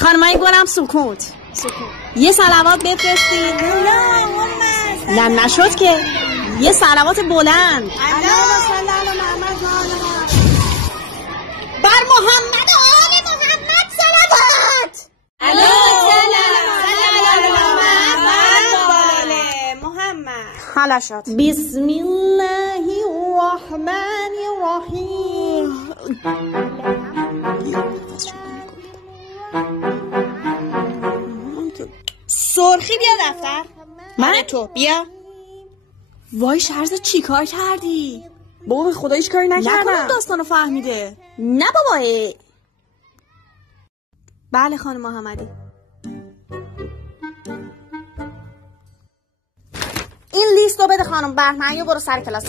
خانمای گلم سکوت. یه صلوات بفرستید. نه نشد که. یه صلوات بلند. اللهم صل علی محمد و آل محمد. بر محمد و آل محمد صلوات. اللهم صل علی محمد و آل محمد. حالا شد. بسم الله الرحمن الرحیم. سرخی بیا دفتر. من تو بیا. وای شهرزاد چی کار کردی؟ بابا به خدا هیچ کاری نکردم. نکنم داستانو فهمیده. نه بابا. بله خانم محمدی. این لیست رو بده خانم بهمنی و برو سر کلاس.